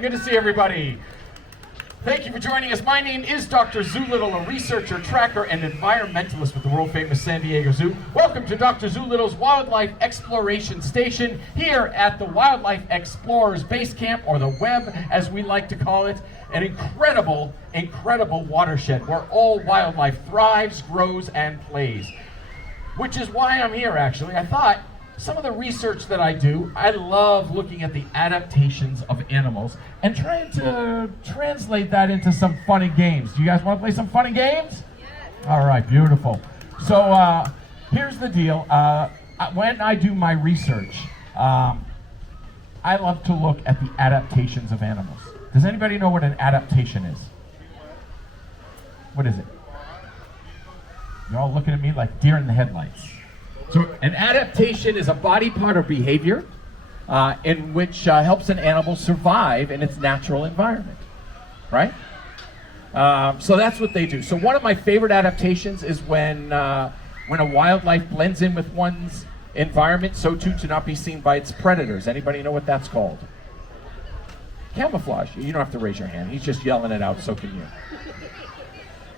morning. Good to see everybody. Thank you for joining us. My name is Dr. Zoolittle, a researcher, tracker, and environmentalist with the world-famous San Diego Zoo. Welcome to Dr. Zoolittle's Wildlife Exploration Station here at the Wildlife Explorers Base Camp, or the WEB as we like to call it. An incredible, incredible watershed where all wildlife thrives, grows, and plays. Which is why I'm here, actually. I thought some of the research that I do, I love looking at the adaptations of animals and trying to translate that into some funny games. Do you guys want to play some funny games? Yes. All right, beautiful. So here's the deal. When I do my research, I love to look at the adaptations of animals. Does anybody know what an adaptation is? What is it? You're all looking at me like deer in the headlights. So an adaptation is a body part or behavior in which helps an animal survive in its natural environment, right? So that's what they do. So one of my favorite adaptations is when a wildlife blends in with one's environment so to not be seen by its predators. Anybody know what that's called? Camouflage. You don't have to raise your hand. He's just yelling it out, so can you.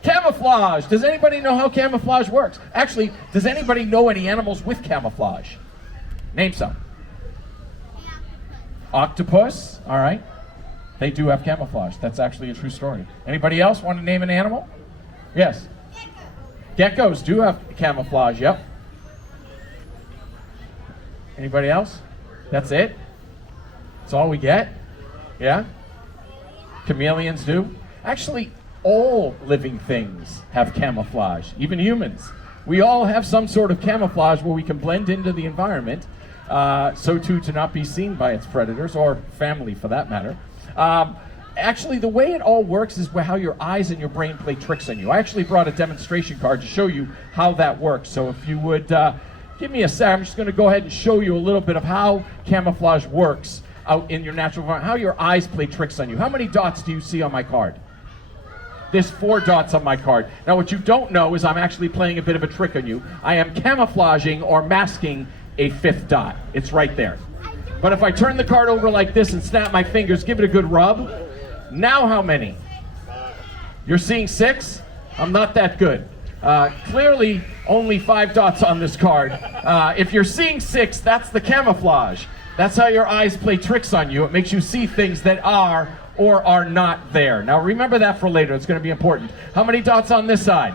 Camouflage. Does anybody know how camouflage works? Actually, does anybody know any animals with camouflage? Name some. Octopus. All right. They do have camouflage. That's actually a true story. Anybody else want to name an animal? Yes. Geckos do have camouflage. Yep. Anybody else? That's it? That's all we get? Yeah? Chameleons do? Actually, all living things have camouflage, even humans. We all have some sort of camouflage where we can blend into the environment, so to not be seen by its predators, or family for that matter. Actually, the way it all works is how your eyes and your brain play tricks on you. I actually brought a demonstration card to show you how that works. So if you would give me a sec, I'm just going to go ahead and show you a little bit of how camouflage works out in your natural environment, how your eyes play tricks on you. How many dots do you see on my card? There's 4 dots on my card. Now what you don't know is I'm actually playing a bit of a trick on you. I am camouflaging or masking a 5th dot. It's right there. But if I turn the card over like this and snap my fingers, give it a good rub, now how many? You're seeing 6? I'm not that good. Clearly only 5 dots on this card. If you're seeing 6, that's the camouflage. That's how your eyes play tricks on you. It makes you see things that are or are not there. Now remember that for later. It's going to be important. How many dots on this side?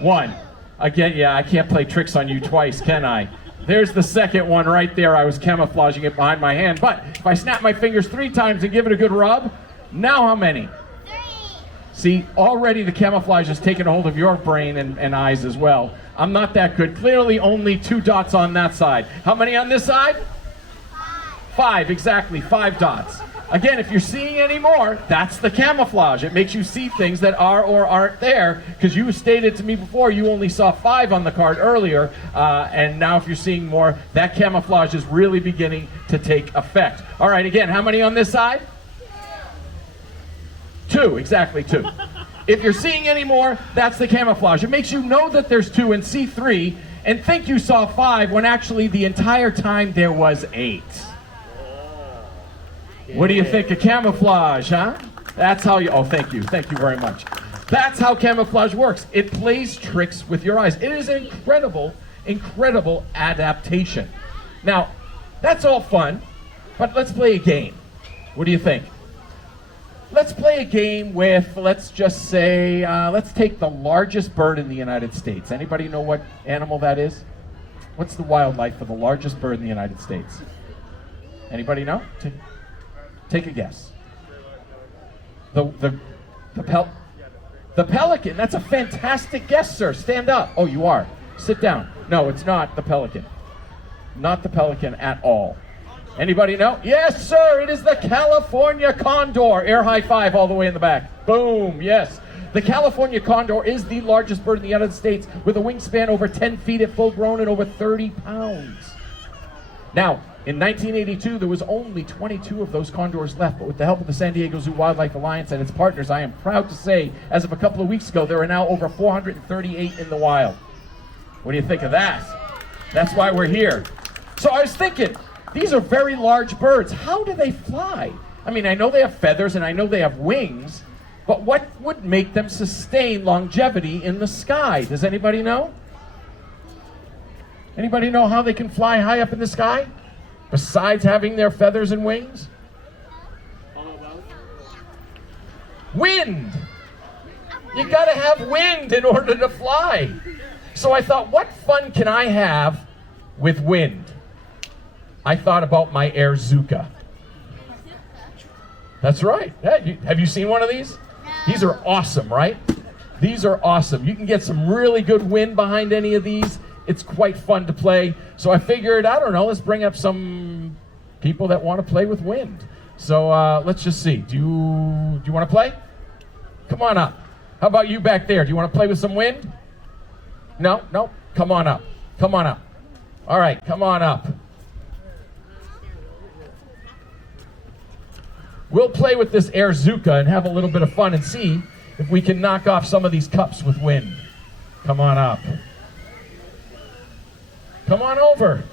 1. Again, yeah, I can't play tricks on you twice, can I? There's the second one right there. I was camouflaging it behind my hand. But if I snap my fingers 3 times and give it a good rub, now how many? 3. See, already the camouflage has taken a hold of your brain and eyes as well. I'm not that good. Clearly only 2 dots on that side. How many on this side? 5, exactly, 5 dots. Again, if you're seeing any more, that's the camouflage. It makes you see things that are or aren't there, because you stated to me before you only saw 5 on the card earlier, and now if you're seeing more, that camouflage is really beginning to take effect. All right, again, how many on this side? 2, exactly 2. If you're seeing any more, that's the camouflage. It makes you know that there's 2 and see 3, and think you saw 5 when actually the entire time there was 8. What do you think of camouflage, huh? That's how you, oh, thank you very much. That's how camouflage works. It plays tricks with your eyes. It is an incredible, incredible adaptation. Now, that's all fun, but let's play a game. What do you think? Let's play a game with, let's just say, let's take the largest bird in the United States. Anybody know what animal that is? What's the wildlife for the largest bird in the United States? Anybody know? Take a guess. The pelican. That's a fantastic guess, sir. Stand up. Oh, you are. Sit down. No, it's not the pelican. Not the pelican at all. Anybody know? Yes, sir. It is the California condor. Air high five all the way in the back. Boom. Yes. The California condor is the largest bird in the United States with a wingspan over 10 feet at full grown and over 30 pounds. Now, in 1982, there was only 22 of those condors left, but with the help of the San Diego Zoo Wildlife Alliance and its partners, I am proud to say, as of a couple of weeks ago, there are now over 438 in the wild. What do you think of that? That's why we're here. So I was thinking, these are very large birds. How do they fly? I mean, I know they have feathers and I know they have wings, but what would make them sustain longevity in the sky? Does anybody know? Anybody know how they can fly high up in the sky? Besides having their feathers and wings? Wind! You gotta have wind in order to fly. So I thought, what fun can I have with wind? I thought about my Aerodynamics. That's right. Yeah, have you seen one of these? These are awesome, right? These are awesome. You can get some really good wind behind any of these. It's quite fun to play. So I figured, I don't know, let's bring up some people that want to play with wind. So let's just see. Do you want to play? Come on up. How about you back there? Do you want to play with some wind? No? No? Come on up. Come on up. All right, come on up. We'll play with this Aerodynamics and have a little bit of fun and see if we can knock off some of these cups with wind. Come on up. Come on over.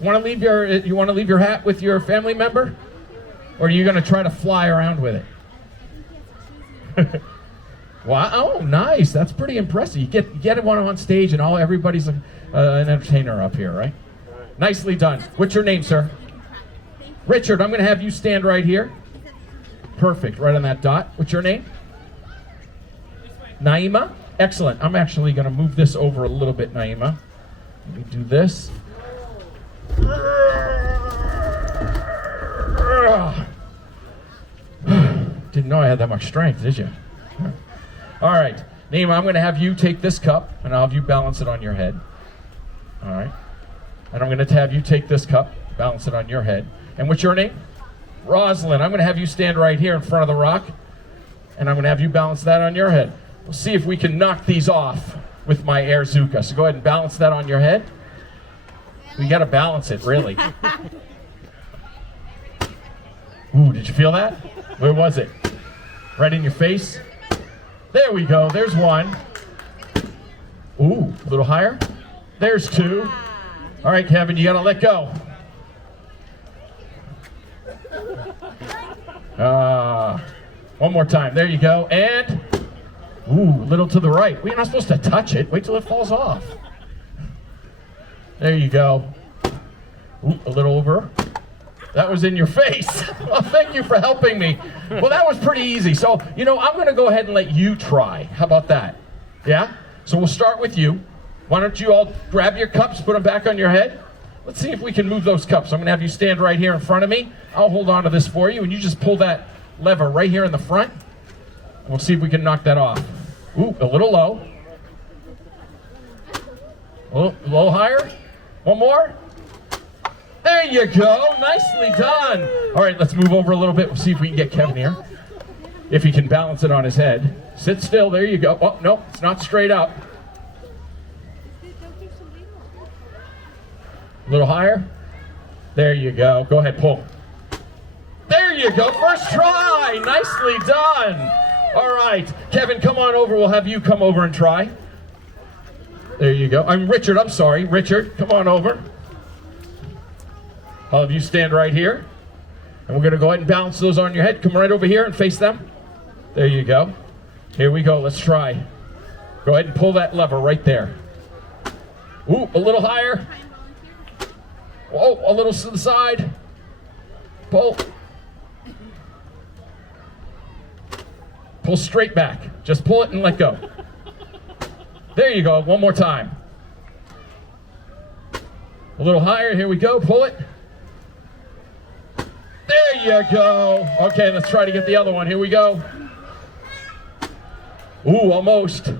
You want to leave your hat with your family member? Or are you going to try to fly around with it? Wow, oh, nice. That's pretty impressive. You get one on stage and everybody's an entertainer up here, right? Nicely done. What's your name, sir? Richard, I'm going to have you stand right here. Perfect, right on that dot. What's your name? Naima? Excellent. I'm actually going to move this over a little bit, Naima. Let me do this. Didn't know I had that much strength, did you? All right, Naima, I'm going to have you take this cup, and I'll have you balance it on your head. All right. And I'm going to have you take this cup, balance it on your head. And what's your name? Rosalind. I'm going to have you stand right here in front of the rock, and I'm going to have you balance that on your head. We'll see if we can knock these off with my Aerodynamics. So go ahead and balance that on your head. We got to balance it, really. Ooh, did you feel that? Where was it? Right in your face? There we go. There's one. Ooh, a little higher. There's two. All right, Kevin, you got to let go. One more time. There you go. And, ooh, a little to the right. We're not supposed to touch it. Wait till it falls off. There you go. Ooh, a little over. That was in your face. Well, thank you for helping me. Well, that was pretty easy. So, I'm going to go ahead and let you try. How about that? Yeah? So we'll start with you. Why don't you all grab your cups, put them back on your head. Let's see if we can move those cups. I'm going to have you stand right here in front of me. I'll hold on to this for you, and you just pull that lever right here in the front. And we'll see if we can knock that off. Ooh, a little low. A little higher. One more. There you go. Nicely done. All right, let's move over a little bit. We'll see if we can get Kevin here. If he can balance it on his head. Sit still. There you go. Oh, no, it's not straight up. A little higher. There you go. Go ahead, pull. There you go. First try. Nicely done. All right. Kevin, come on over. We'll have you come over and try. There you go. I'm Richard. I'm sorry. Richard, come on over. I'll have you stand right here. And we're going to go ahead and balance those on your head. Come right over here and face them. There you go. Here we go. Let's try. Go ahead and pull that lever right there. Ooh, a little higher. Whoa, a little to the side. Pull. Pull straight back. Just pull it and let go. There you go. One more time. A little higher. Here we go. Pull it. There you go. Okay, let's try to get the other one. Here we go. Ooh, almost.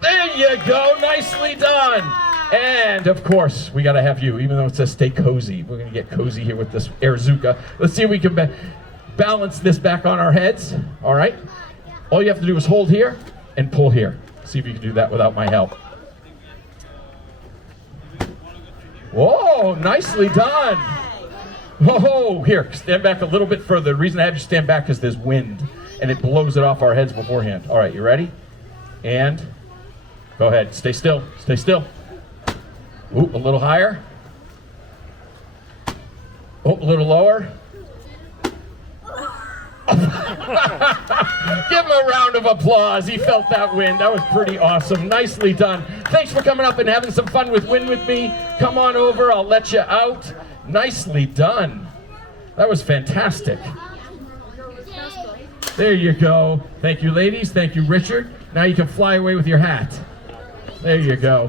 There you go. Nicely done. And, of course, we got to have you, even though it says stay cozy. We're going to get cozy here with this Aerodynamics. Let's see if we can balance this back on our heads. All right? All you have to do is hold here and pull here. See if you can do that without my help. Whoa, nicely done. Whoa, here, stand back a little bit further. The reason I have you stand back is there's wind, and it blows it off our heads beforehand. All right, you ready? And go ahead. Stay still. Stay still. Ooh, a little higher. Oh, a little lower. Give him a round of applause. He felt that wind. That was pretty awesome. Nicely done. Thanks for coming up and having some fun with wind with me. Come on over. I'll let you out. Nicely done. That was fantastic. There you go. Thank you, ladies. Thank you, Richard. Now you can fly away with your hat. There you go.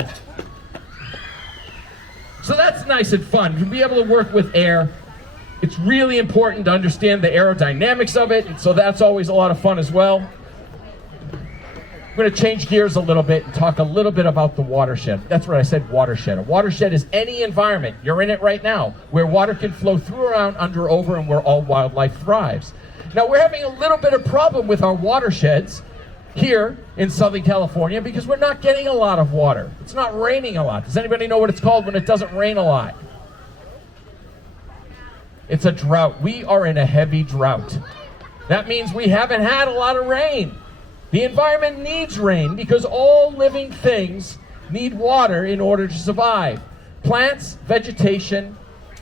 So that's nice and fun. You'll be able to work with air. It's really important to understand the aerodynamics of it, and so that's always a lot of fun as well. I'm going to change gears a little bit and talk a little bit about the watershed. That's what I said, watershed. A watershed is any environment, you're in it right now, where water can flow through, around, under, over, and where all wildlife thrives. Now, we're having a little bit of problem with our watersheds here in Southern California because we're not getting a lot of water. It's not raining a lot. Does anybody know what it's called when it doesn't rain a lot? It's a drought. We are in a heavy drought. That means we haven't had a lot of rain. The environment needs rain because all living things need water in order to survive. Plants, vegetation,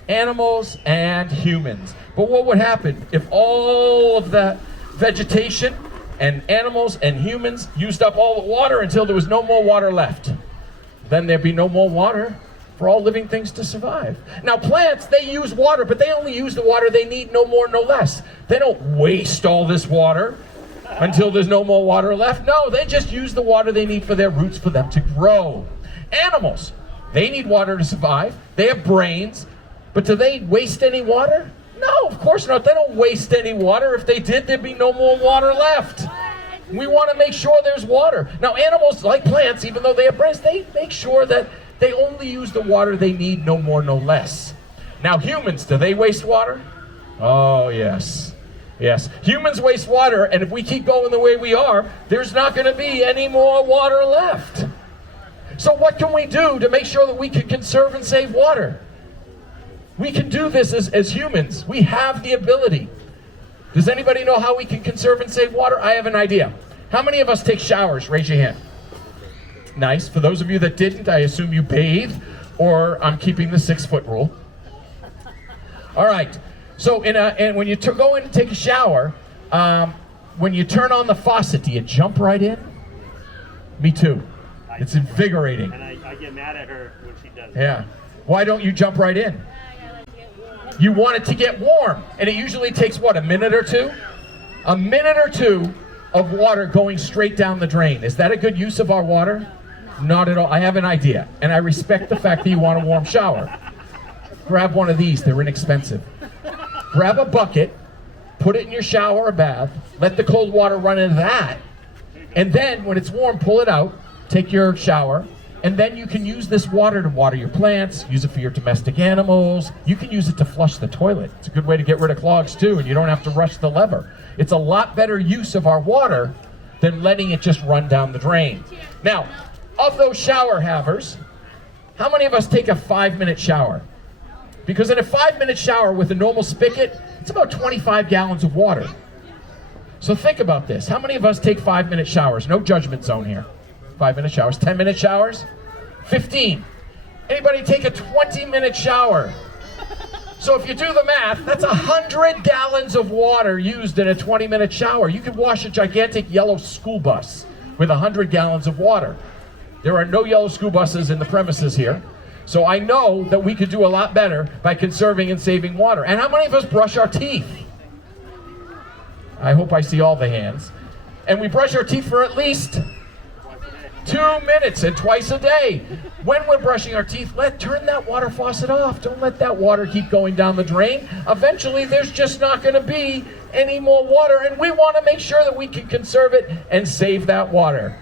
animals, and humans. But what would happen if all of the vegetation and animals and humans used up all the water until there was no more water left? Then there'd be no more water for all living things to survive. Now plants, they use water, but they only use the water they need, no more, no less. They don't waste all this water until there's no more water left. No, they just use the water they need for their roots for them to grow. Animals, they need water to survive. They have brains, but do they waste any water? No, of course not. They don't waste any water. If they did, there'd be no more water left. We want to make sure there's water. Now animals, like plants, even though they have brains, they make sure that they only use the water they need, no more, no less. Now humans, do they waste water? Oh, yes. Yes. Humans waste water, and if we keep going the way we are, there's not going to be any more water left. So what can we do to make sure that we can conserve and save water? We can do this as humans. We have the ability. Does anybody know how we can conserve and save water? I have an idea. How many of us take showers? Raise your hand. Nice. For those of you that didn't, I assume you bathe, or I'm keeping the 6-foot rule. All right. So and when you go in and take a shower, when you turn on the faucet, do you jump right in? Me too. It's invigorating. And I get mad at her when she does it. Yeah. Why don't you jump right in? You want it to get warm, and it usually takes, what, a minute or two? A minute or two of water going straight down the drain. Is that a good use of our water? Not at all. I have an idea, and I respect the fact that you want a warm shower. Grab one of these. They're inexpensive. Grab a bucket, put it in your shower or bath, let the cold water run into that, and then when it's warm, pull it out, take your shower, and then you can use this water to water your plants, use it for your domestic animals. You can use it to flush the toilet. It's a good way to get rid of clogs too, and you don't have to rush the lever. It's a lot better use of our water than letting it just run down the drain. Now, of those shower havers, how many of us take a 5-minute shower? Because in a 5-minute shower with a normal spigot, it's about 25 gallons of water. So think about this. How many of us take 5-minute showers? No judgment zone here. 5-minute showers, 10-minute showers, 15. Anybody take a 20-minute shower? So if you do the math, that's 100 gallons of water used in a 20-minute shower. You could wash a gigantic yellow school bus with 100 gallons of water. There are no yellow school buses in the premises here. So I know that we could do a lot better by conserving and saving water. And how many of us brush our teeth? I hope I see all the hands. And we brush our teeth for at least 2 minutes and twice a day. When we're brushing our teeth, turn that water faucet off. Don't let that water keep going down the drain. Eventually, there's just not going to be any more water, and we want to make sure that we can conserve it and save that water.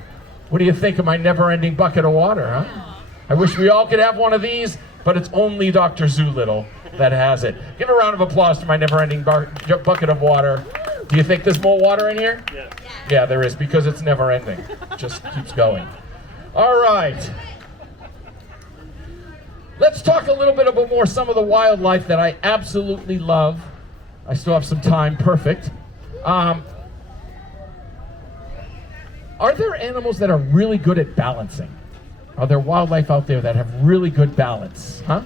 What do you think of my never-ending bucket of water, huh? I wish we all could have one of these, but it's only Dr. Zoolittle that has it. Give a round of applause to my never-ending bucket of water. Do you think there's more water in here? Yeah. Yeah, there is, because it's never ending. It just keeps going. All right. Let's talk a little bit about more some of the wildlife that I absolutely love. I still have some time, perfect. Are there animals that are really good at balancing? Are there wildlife out there that have really good balance? Huh?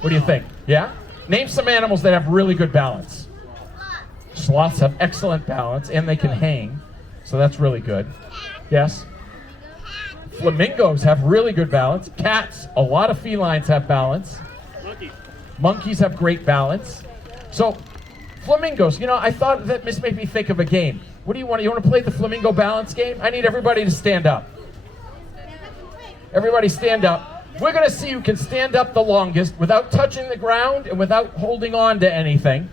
What do you think? Yeah? Name some animals that have really good balance. Sloths have excellent balance, and they can hang, so that's really good. Yes? Flamingos have really good balance. Cats, a lot of felines have balance. Monkeys have great balance. So, flamingos, you know, I thought that this made me think of a game. What do you want? You want to play the flamingo balance game? I need everybody to stand up. Everybody stand up. We're going to see who can stand up the longest without touching the ground and without holding on to anything.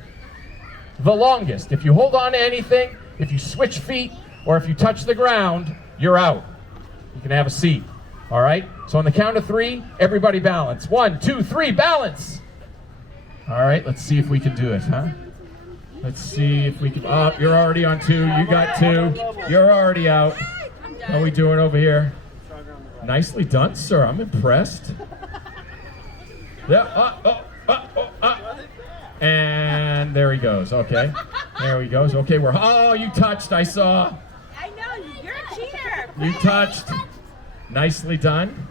The longest. If you hold on to anything, if you switch feet, or if you touch the ground, you're out. You can have a seat. All right? So on the count of 3, everybody balance. 1, 2, 3, balance! All right, let's see if we can do it, huh? Let's see if we can. Oh, you're already on 2. You got 2. You're already out. How are we doing over here? Nicely done, sir. I'm impressed. Yeah. And there he goes. Okay. There he goes. Okay, we're. Oh, you touched. I saw. I know. You're a cheater. You touched. Nicely done.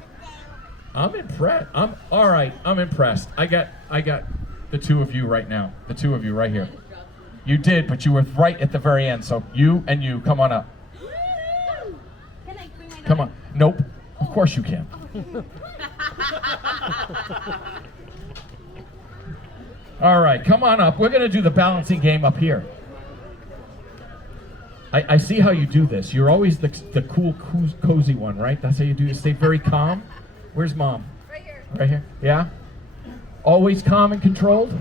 I'm impressed. All right. I'm impressed. I got the 2 of you right now. The 2 of you right here. You did, but you were right at the very end. So you and you, come on up. Can I bring my Come on. Nope. Of course you can. All right, come on up. We're going to do the balancing game up here. I see how you do this. You're always the cool, cozy one, right? That's how you do it. Stay very calm. Where's Mom? Right here. Right here? Yeah? Always calm and controlled?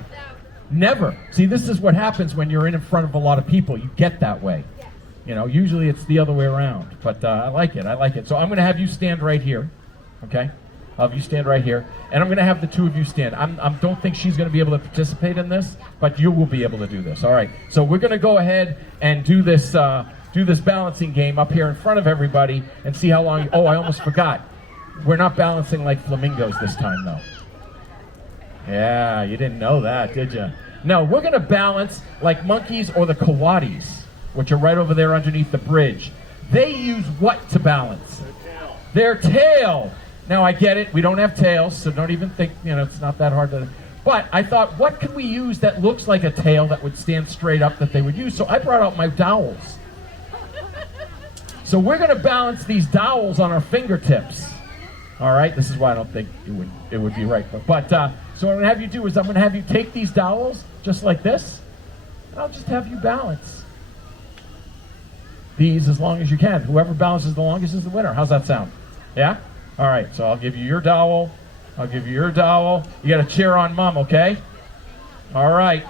Never. See, this is what happens when you're in front of a lot of people. You get that way. You know, usually it's the other way around. But I like it. I like it. So I'm going to have you stand right here. Okay? I'll have you stand right here. And I'm going to have the 2 of you stand. I don't think she's going to be able to participate in this, but you will be able to do this. All right. So we're going to go ahead and do this balancing game up here in front of everybody and see how long. Oh, I almost forgot. We're not balancing like flamingos this time, though. Yeah, you didn't know that, did you? No, we're going to balance like monkeys or the coatis, which are right over there underneath the bridge. They use what to balance? Their tail. Now, I get it. We don't have tails, so don't even think, you know, it's not that hard to... But I thought, what could we use that looks like a tail that would stand straight up that they would use? So I brought out my dowels. So we're going to balance these dowels on our fingertips. All right? This is why I don't think it would be right. But so what I'm going to have you do is I'm going to have you take these dowels just like this, and I'll just have you balance these as long as you can. Whoever balances the longest is the winner. How's that sound? Yeah? All right, so I'll give you your dowel. I'll give you your dowel. You got to cheer on Mom, okay? All right.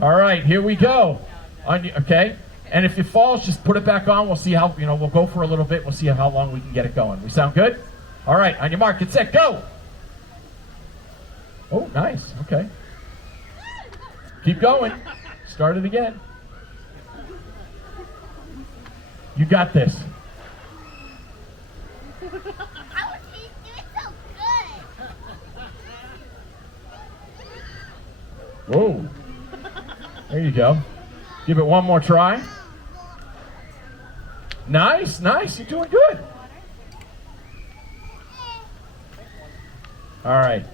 All right, here we go. Okay? And if it falls, just put it back on. We'll see how, we'll go for a little bit. We'll see how long we can get it going. We sound good? All right, on your mark, get set, go! Oh, nice. Okay. Keep going. Start it again. You got this. How is he doing so good? Whoa. There you go. Give it one more try. Nice, nice. You're doing good. All right.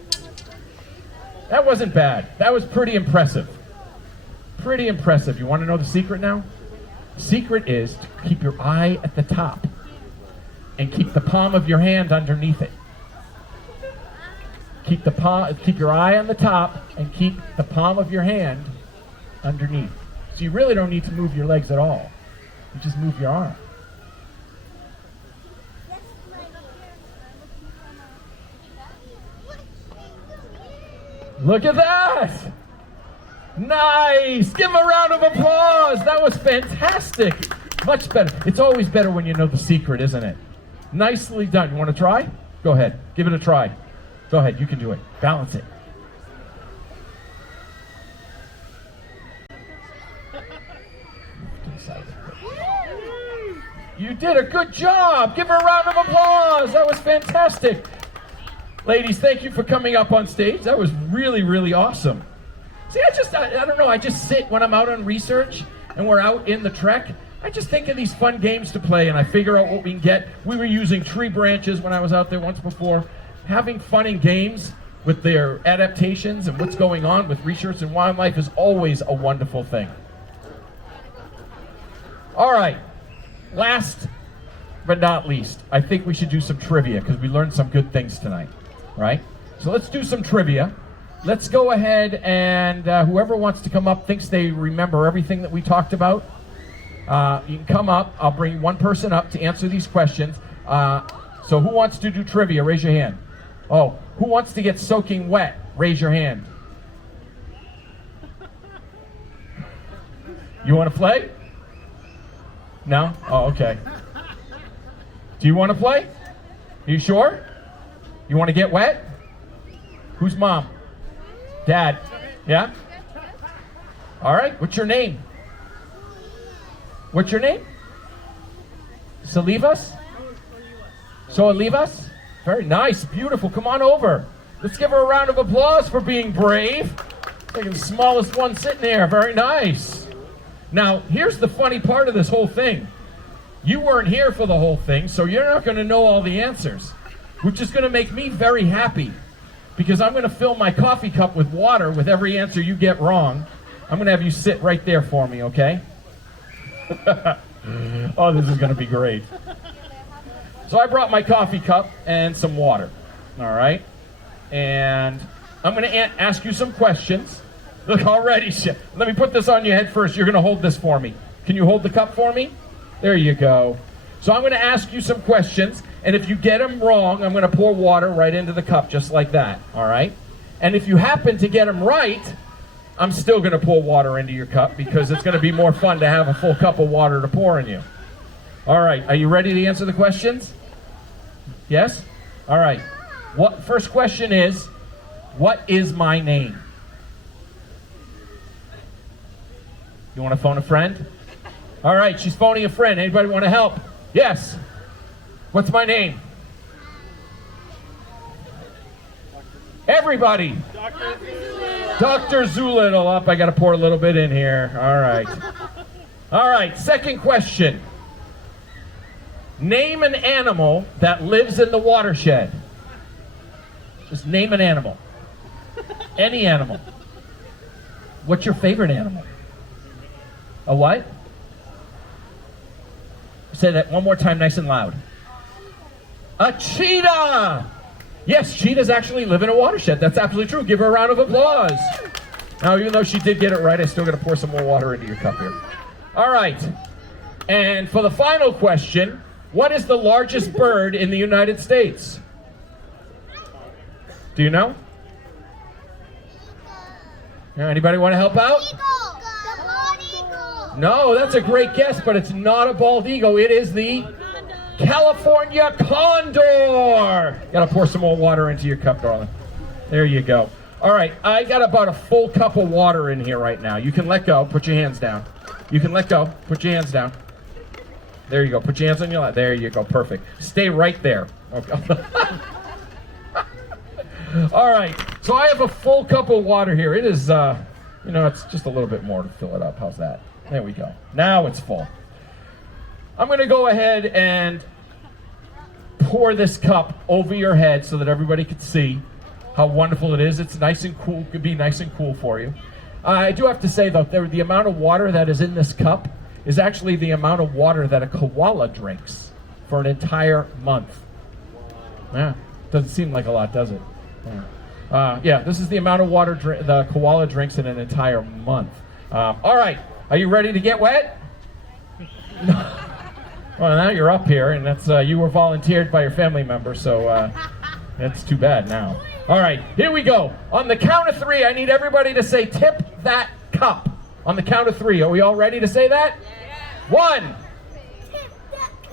That wasn't bad. That was pretty impressive. Pretty impressive. You want to know the secret now? The secret is to keep your eye at the top and keep the palm of your hand underneath it. Keep your eye on the top and keep the palm of your hand underneath. So you really don't need to move your legs at all. You just move your arm. Look at that! Nice! Give him a round of applause! That was fantastic! Much better. It's always better when you know the secret, isn't it? Nicely done. You want to try? Go ahead. Give it a try. Go ahead. You can do it. Balance it. You did a good job! Give her a round of applause! That was fantastic! Ladies, thank you for coming up on stage. That was really, really awesome. See, I don't know, I just sit when I'm out on research and we're out in the trek. I just think of these fun games to play and I figure out what we can get. We were using tree branches when I was out there once before. Having fun in games with their adaptations and what's going on with research and wildlife is always a wonderful thing. All right, last but not least, I think we should do some trivia because we learned some good things tonight, right? So let's do some trivia. Let's go ahead and whoever wants to come up thinks they remember everything that we talked about. You can come up. I'll bring one person up to answer these questions. So who wants to do trivia? Raise your hand. Oh, who wants to get soaking wet? Raise your hand. You want to play? No? Oh, okay. Do you want to play? Are you sure? You want to get wet? Who's mom? Dad? Yeah? All right, what's your name? What's your name? Salivas? Soalivas? Very nice, beautiful. Come on over. Let's give her a round of applause for being brave. Like the smallest one sitting there. Very nice. Now, here's the funny part of this whole thing. You weren't here for the whole thing, so you're not going to know all the answers, which is going to make me very happy because I'm going to fill my coffee cup with water with every answer you get wrong. I'm going to have you sit right there for me, okay? Oh, this is going to be great. So I brought my coffee cup and some water, all right? And I'm going to ask you some questions. Look, already, let me put this on your head first. You're going to hold this for me. Can you hold the cup for me? There you go. So I'm going to ask you some questions, and if you get them wrong, I'm going to pour water right into the cup, just like that, all right? And if you happen to get them right, I'm still going to pour water into your cup because it's going to be more fun to have a full cup of water to pour in you. All right, are you ready to answer the questions? Yes? All right. First question is, what is my name? You want to phone a friend? All right, she's phoning a friend. Anybody want to help? Yes. What's my name? Everybody. Dr. Zoolittle. Up, I got to pour a little bit in here. All right. All right, second question. Name an animal that lives in the watershed. Just name an animal. Any animal. What's your favorite animal? A what? Say that one more time nice and loud. A cheetah! Yes, cheetahs actually live in a watershed. That's absolutely true. Give her a round of applause. Now, even though she did get it right, I still got to pour some more water into your cup here. All right. And for the final question, what is the largest bird in the United States? Do you know? Anybody want to help out? No, that's a great guess, but it's not a bald eagle. It is the California condor. Gotta pour some more water into your cup, darling. There you go. All right, I got about a full cup of water in here right now. You can let go. Put your hands down. You can let go. Put your hands down. There you go. Put your hands on your lap. There you go. Perfect. Stay right there. Okay. All right. So I have a full cup of water here. It is, it's just a little bit more to fill it up. How's that? There we go. Now it's full. I'm going to go ahead and pour this cup over your head so that everybody can see how wonderful it is. It's nice and cool. Could be nice and cool for you. I do have to say, though, the amount of water that is in this cup is actually the amount of water that a koala drinks for an entire month. Yeah, doesn't seem like a lot, does it? Yeah, this is the amount of water the koala drinks in an entire month. All right, are you ready to get wet? Well, now you're up here, and that's you were volunteered by your family member, so that's too bad now. All right, here we go. On the count of 3, I need everybody to say, tip that cup. On the count of 3, are we all ready to say that? Yeah. 1,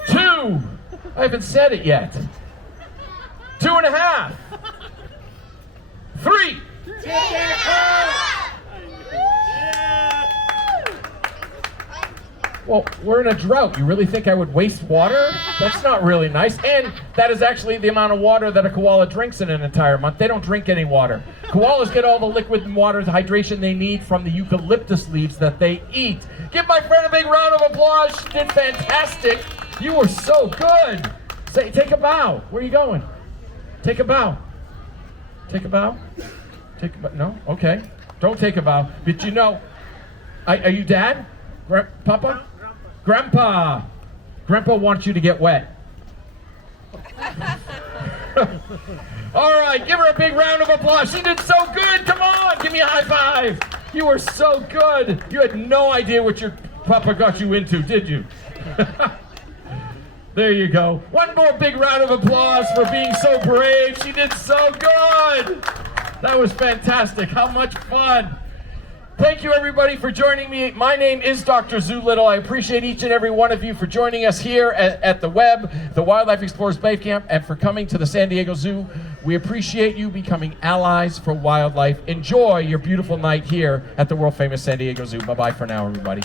2, I haven't said it yet. 2.5, 3. Tip that cup. Well, we're in a drought. You really think I would waste water? That's not really nice. And that is actually the amount of water that a koala drinks in an entire month. They don't drink any water. Koalas get all the liquid and water, the hydration they need from the eucalyptus leaves that they eat. Give my friend a big round of applause. She did fantastic. You were so good. Take a bow. Where are you going? Take a bow. Take a bow? Take a bow? No? Okay. Don't take a bow. But you know, are you dad? Papa? Grandpa. Grandpa wants you to get wet. All right, give her a big round of applause. She did so good. Come on, give me a high five. You were so good. You had no idea what your papa got you into, did you? There you go. One more big round of applause for being so brave. She did so good. That was fantastic. How much fun. Thank you, everybody, for joining me. My name is Dr. Zoolittle. I appreciate each and every one of you for joining us here at the Web, the Wildlife Explorers Base Camp, and for coming to the San Diego Zoo. We appreciate you becoming allies for wildlife. Enjoy your beautiful night here at the world-famous San Diego Zoo. Bye-bye for now, everybody.